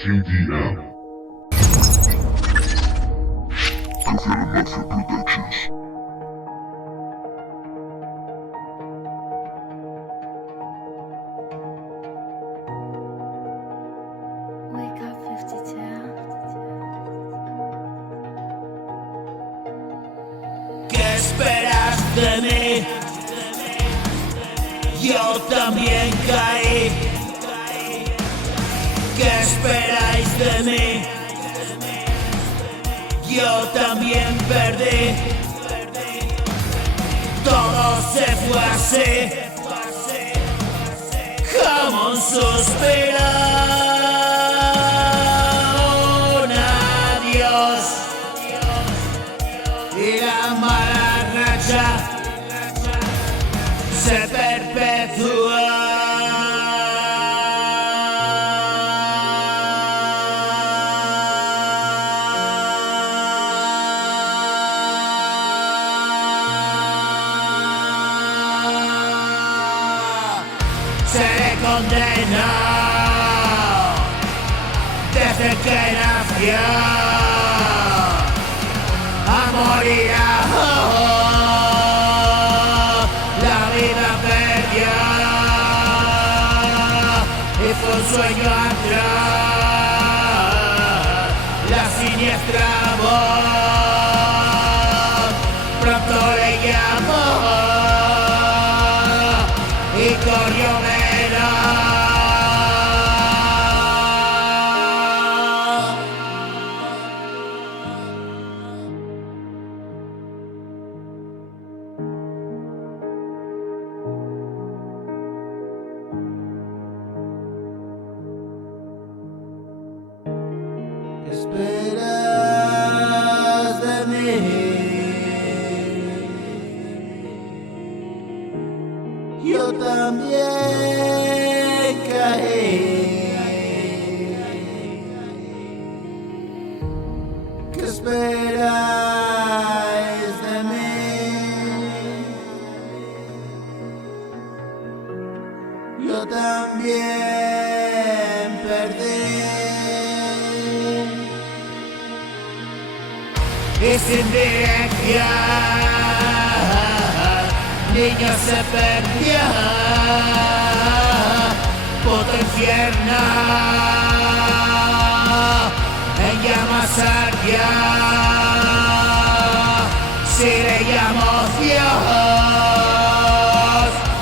TDM. Profile Mafia Productions. Wake up 52. ¿Qué esperas de mí? Yo también caí. ¿Qué esperáis de mí? Yo también perdí. Todo se fue así, como un suspiro. Un adiós. Y la mala racha se perpetúa. Seré condenado desde que nació a morir. La vida perdió y fue un sueño atrás. La siniestra voz pronto le llamó y corrió veloz. ¿Qué esperas de mí? Yo también caí. ¿Qué esperáis de mí? Yo también perdí. Y sin dirección, niño se perdió. Puto infierno en llamas ardió. Si le llamo Dios,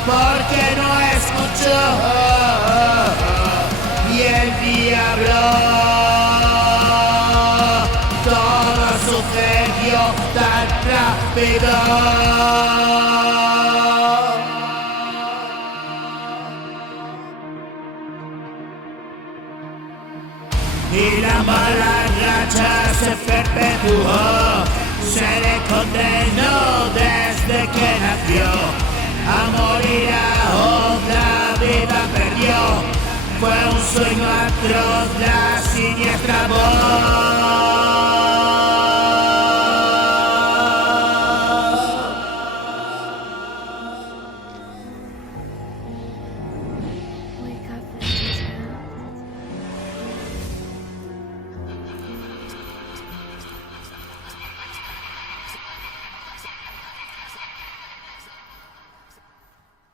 porque no escuchó. Y el diablo todo sucedió tan rápido. Y la mala racha se perpetuó. Se le condenó desde que nació a morir aún. La vida perdió. Fue un sueño atroz, la siniestra voz